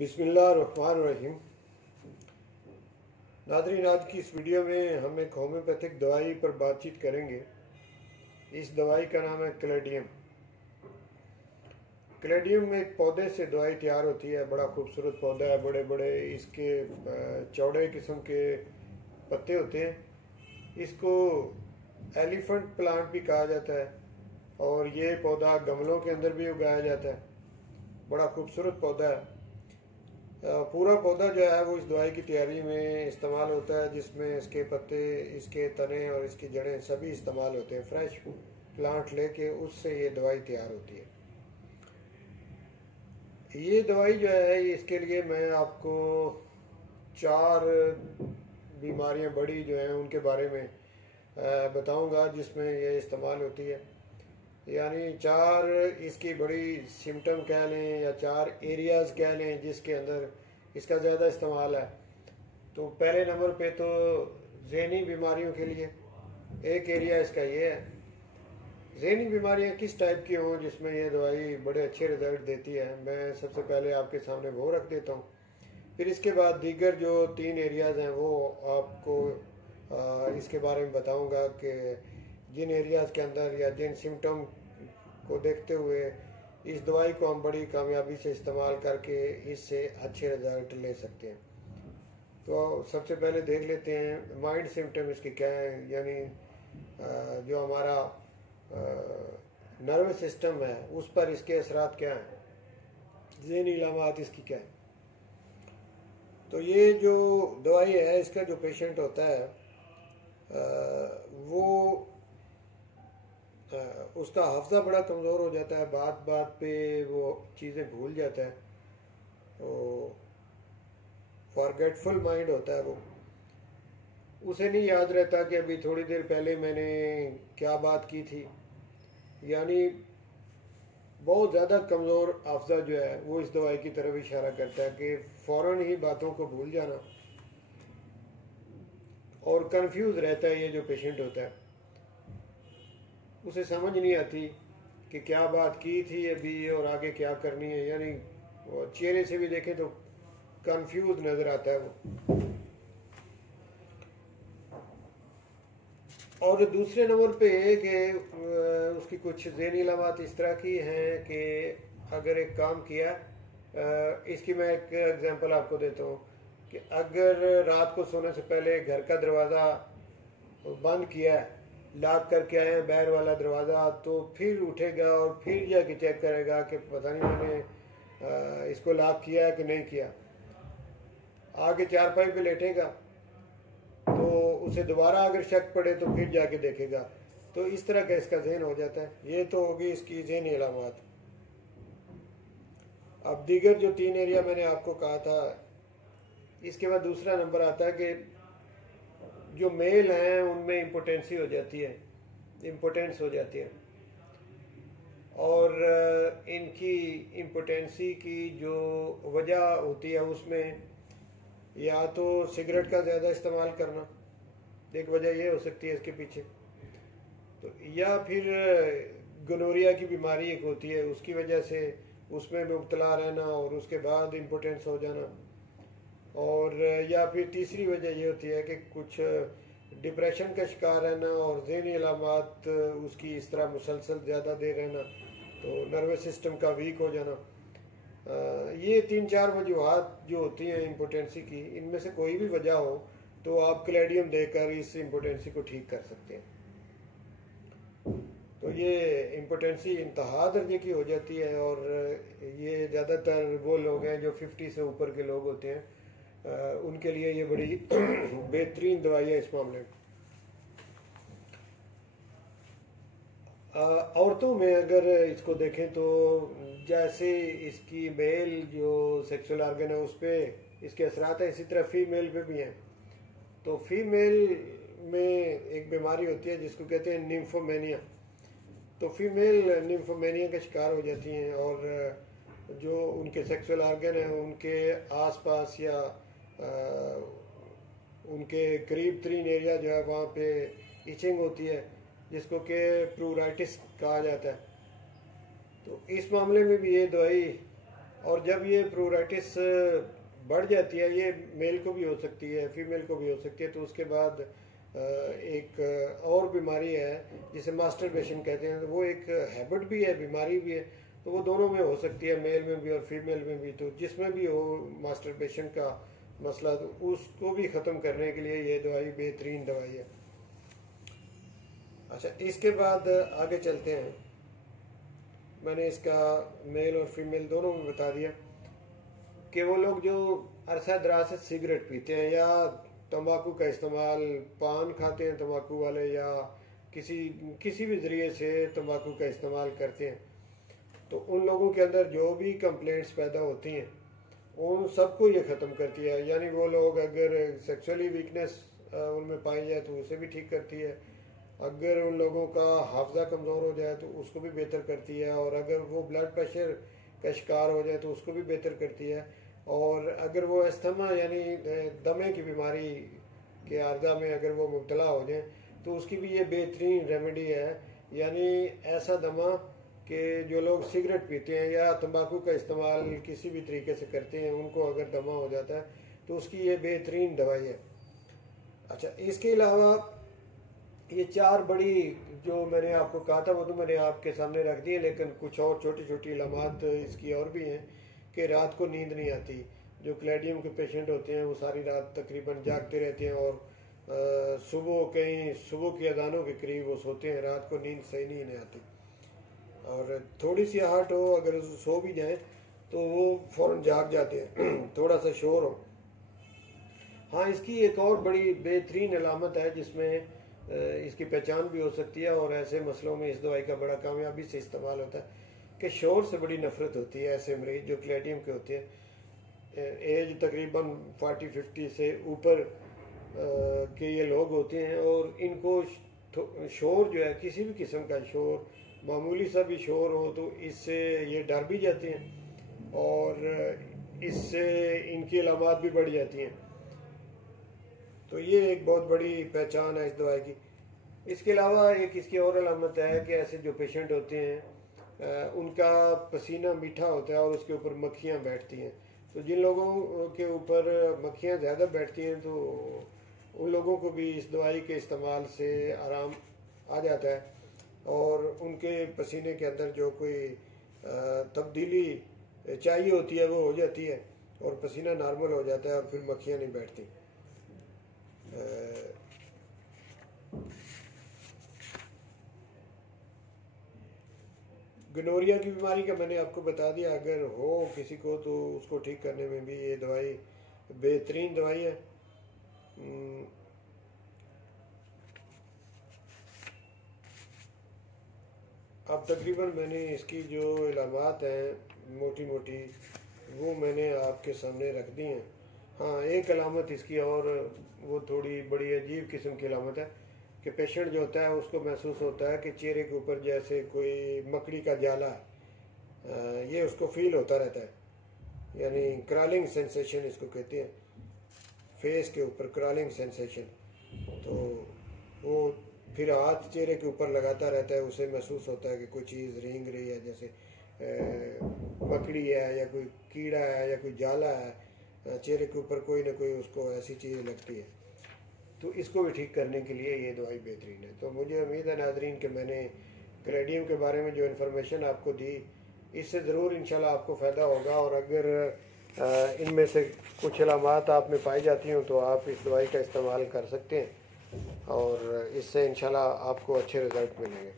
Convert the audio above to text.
बिस्मिल्लाहिर्रहमानिर्रहीम। नाज़रीन, आज की इस वीडियो में हम एक होम्योपैथिक दवाई पर बातचीत करेंगे। इस दवाई का नाम है क्लेडियम। क्लेडियम एक पौधे से दवाई तैयार होती है। बड़ा खूबसूरत पौधा है, बड़े बड़े इसके चौड़े किस्म के पत्ते होते हैं। इसको एलिफेंट प्लांट भी कहा जाता है और ये पौधा गमलों के अंदर भी उगाया जाता है। बड़ा खूबसूरत पौधा है। पूरा पौधा जो है वो इस दवाई की तैयारी में इस्तेमाल होता है, जिसमें इसके पत्ते, इसके तने और इसकी जड़ें सभी इस्तेमाल होते हैं। फ्रेश प्लांट लेके उससे ये दवाई तैयार होती है। ये दवाई जो है इसके लिए मैं आपको 4 बीमारियां बड़ी जो हैं उनके बारे में बताऊंगा जिसमें ये इस्तेमाल होती है। यानी 4 इसकी बड़ी सिम्टम कह लें या 4 एरियाज़ कह लें जिसके अंदर इसका ज़्यादा इस्तेमाल है। तो पहले नंबर पे तो ज़हनी बीमारियों के लिए एक एरिया इसका ये है। ज़हनी बीमारियां किस टाइप की हों जिसमें ये दवाई बड़े अच्छे रिजल्ट देती है, मैं सबसे पहले आपके सामने वो रख देता हूँ। फिर इसके बाद दीगर जो 3 एरियाज़ हैं वो आपको इसके बारे में बताऊँगा कि जिन एरियाज़ के अंदर या जिन सिम्टम को देखते हुए इस दवाई को हम बड़ी कामयाबी से इस्तेमाल करके इससे अच्छे रिजल्ट ले सकते हैं। तो सबसे पहले देख लेते हैं माइंड सिम्टम इसके क्या हैं। यानी जो हमारा नर्वस सिस्टम है उस पर इसके असरात क्या हैं, ज़हनी इलामात इसकी क्या है। तो ये जो दवाई है इसका जो पेशेंट होता है वो उसका हाफजा बड़ा कमज़ोर हो जाता है, बात बात पे वो चीज़ें भूल जाता है। तो फॉरगेटफुल माइंड होता है वो, उसे नहीं याद रहता कि अभी थोड़ी देर पहले मैंने क्या बात की थी। यानी बहुत ज़्यादा कमज़ोर हाफजा जो है वो इस दवाई की तरफ इशारा करता है कि फ़ौरन ही बातों को भूल जाना और कंफ्यूज रहता है। ये जो पेशेंट होता है उसे समझ नहीं आती कि क्या बात की थी अभी और आगे क्या करनी है। यानी चेहरे से भी देखें तो कंफ्यूज नज़र आता है वो। और दूसरे नंबर पे कि उसकी कुछ ज़हनी अलामत इस तरह की हैं कि अगर एक काम किया, इसकी मैं एक एग्जांपल आपको देता हूँ कि अगर रात को सोने से पहले घर का दरवाज़ा बंद किया है, लॉक करके आए हैं बाहर वाला दरवाज़ा, तो फिर उठेगा और फिर जाके चेक करेगा कि पता नहीं मैंने इसको लॉक किया है कि नहीं किया। आगे चारपाई पे लेटेगा तो उसे दोबारा अगर शक पड़े तो फिर जाके देखेगा। तो इस तरह का इसका जहन हो जाता है। ये तो होगी इसकी ज़हनी अलामत। अब दीगर जो 3 एरिया मैंने आपको कहा था, इसके बाद दूसरा नंबर आता है कि जो मेल हैं उनमें इम्पोटेंसी हो जाती है, इम्पोटेंस हो जाती है। और इनकी इम्पोटेंसी की जो वजह होती है उसमें या तो सिगरेट का ज़्यादा इस्तेमाल करना एक वजह ये हो सकती है इसके पीछे, तो या फिर गोनोरिया की बीमारी एक होती है उसकी वजह से उसमें मुब्तला रहना और उसके बाद इम्पोटेंस हो जाना। और या फिर तीसरी वजह ये होती है कि कुछ डिप्रेशन का शिकार रहना और ज़हनी अलामत उसकी इस तरह मुसलसल ज़्यादा देर रहना, तो नर्वस सिस्टम का वीक हो जाना। ये 3-4 वजूहात जो होती हैं इम्पोटेंसी की, इनमें से कोई भी वजह हो तो आप क्लेडियम देकर इस इम्पोटेंसी को ठीक कर सकते हैं। तो ये इम्पोटेंसी इंतहा दर्जे की हो जाती है और ये ज़्यादातर वो लोग हैं जो 50 से ऊपर के लोग होते हैं, उनके लिए ये बड़ी बेहतरीन दवाई है इस मामले में। औरतों में अगर इसको देखें तो जैसे इसकी मेल जो सेक्सुअल ऑर्गन है उस पर इसके असरात हैं, इसी तरह फीमेल पे भी हैं। तो फीमेल में एक बीमारी होती है जिसको कहते हैं निम्फोमेनिया। तो फीमेल निम्फोमेनिया का शिकार हो जाती हैं और जो उनके सेक्सुअल ऑर्गन हैं उनके आसपास या उनके करीब 3 एरिया जो है वहाँ पे इचिंग होती है जिसको कि प्लूराइटिस कहा जाता है। तो इस मामले में भी ये दवाई और जब ये प्रोराइटिस बढ़ जाती है, ये मेल को भी हो सकती है, फीमेल को भी हो सकती है, तो उसके बाद एक और बीमारी है जिसे मास्टरबेशन कहते हैं। तो वो एक हैबिट भी है, बीमारी भी है, तो वो दोनों में हो सकती है, मेल में भी और फीमेल में भी। तो जिसमें भी हो मास्टरबेशन का मसला, तो उसको भी ख़त्म करने के लिए ये दवाई बेहतरीन दवाई है। अच्छा, इसके बाद आगे चलते हैं। मैंने इसका मेल और फीमेल दोनों में बता दिया कि वो लोग जो अरसा दराज से सिगरेट पीते हैं या तंबाकू का इस्तेमाल, पान खाते हैं तंबाकू वाले, या किसी भी ज़रिए से तंबाकू का इस्तेमाल करते हैं, तो उन लोगों के अंदर जो भी कंप्लेंट्स पैदा होती हैं उन सबको ये ख़त्म करती है। यानी वो लोग अगर सेक्सुअली वीकनेस उनमें पाई जाए तो उसे भी ठीक करती है, अगर उन लोगों का हाफजा कमज़ोर हो जाए तो उसको भी बेहतर करती है, और अगर वो ब्लड प्रेशर का शिकार हो जाए तो उसको भी बेहतर करती है, और अगर वो अस्थमा यानी दमे की बीमारी के आर्जा में अगर वो मुब्तला हो जाए तो उसकी भी ये बेहतरीन रेमेडी है। यानी ऐसा दमा कि जो लोग सिगरेट पीते हैं या तंबाकू का इस्तेमाल किसी भी तरीके से करते हैं, उनको अगर दमा हो जाता है तो उसकी ये बेहतरीन दवाई है। अच्छा, इसके अलावा ये 4 बड़ी जो मैंने आपको कहा था वो तो मैंने आपके सामने रख दी है, लेकिन कुछ और छोटी छोटी अलामत इसकी और भी हैं कि रात को नींद नहीं आती। जो क्लैडियम के पेशेंट होते हैं वो सारी रात तकरीबन जागते रहते हैं, और सुबह की अजानों के करीब वो सोते हैं, रात को नींद सही नहीं आती। और थोड़ी सी आहट हो, अगर सो भी जाएं तो वो फ़ौरन जाग जाते हैं थोड़ा सा शोर हो। हाँ, इसकी एक और बड़ी बेहतरीन अलामत है जिसमें इसकी पहचान भी हो सकती है, और ऐसे मसलों में इस दवाई का बड़ा कामयाबी से इस्तेमाल होता है कि शोर से बड़ी नफ़रत होती है। ऐसे मरीज जो क्लैडियम के होते हैं, एज तकरीबन 40-50 से ऊपर के ये लोग होते हैं, और इनको शोर जो है, किसी भी किस्म का शोर, मामूली सा भी शोर हो तो इससे ये डर भी जाते हैं और इससे इनकी अलामत भी बढ़ जाती हैं। तो ये एक बहुत बड़ी पहचान है इस दवाई की। इसके अलावा एक इसकी और अलामत है कि ऐसे जो पेशेंट होते हैं उनका पसीना मीठा होता है और उसके ऊपर मक्खियाँ बैठती हैं। तो जिन लोगों के ऊपर मक्खियाँ ज़्यादा बैठती हैं तो उन लोगों को भी इस दवाई के इस्तेमाल से आराम आ जाता है, और उनके पसीने के अंदर जो कोई तब्दीली चाहिए होती है वो हो जाती है, और पसीना नॉर्मल हो जाता है, और फिर मक्खियाँ नहीं बैठती। गनोरिया की बीमारी का मैंने आपको बता दिया, अगर हो किसी को तो उसको ठीक करने में भी ये दवाई बेहतरीन दवाई है। अब तकरीबन मैंने इसकी जो इलामात हैं मोटी मोटी वो मैंने आपके सामने रख दी हैं। हाँ, एक अलामत इसकी और वो थोड़ी बड़ी अजीब किस्म की अलामत है कि पेशेंट जो होता है उसको महसूस होता है कि चेहरे के ऊपर जैसे कोई मकड़ी का जाला ये उसको फील होता रहता है, यानी क्रॉलिंग सेंसेशन इसको कहते हैं, फेस के ऊपर क्रॉलिंग सेंसेशन। तो वो फिर हाथ चेहरे के ऊपर लगाता रहता है, उसे महसूस होता है कि कोई चीज़ रेंग रही है, जैसे मकड़ी है या कोई कीड़ा है या कोई जाला है, चेहरे के ऊपर कोई ना कोई उसको ऐसी चीज़ लगती है। तो इसको भी ठीक करने के लिए ये दवाई बेहतरीन है। तो मुझे उम्मीद है नाजरीन कि मैंने क्लैडियम के बारे में जो इन्फॉर्मेशन आपको दी इससे ज़रूर इंशाल्लाह आपको फ़ायदा होगा, और अगर इनमें से कुछ अलामात आप में पाई जाती हों तो आप इस दवाई का इस्तेमाल कर सकते हैं, और इससे इंशाल्लाह आपको अच्छे रिज़ल्ट मिलेंगे।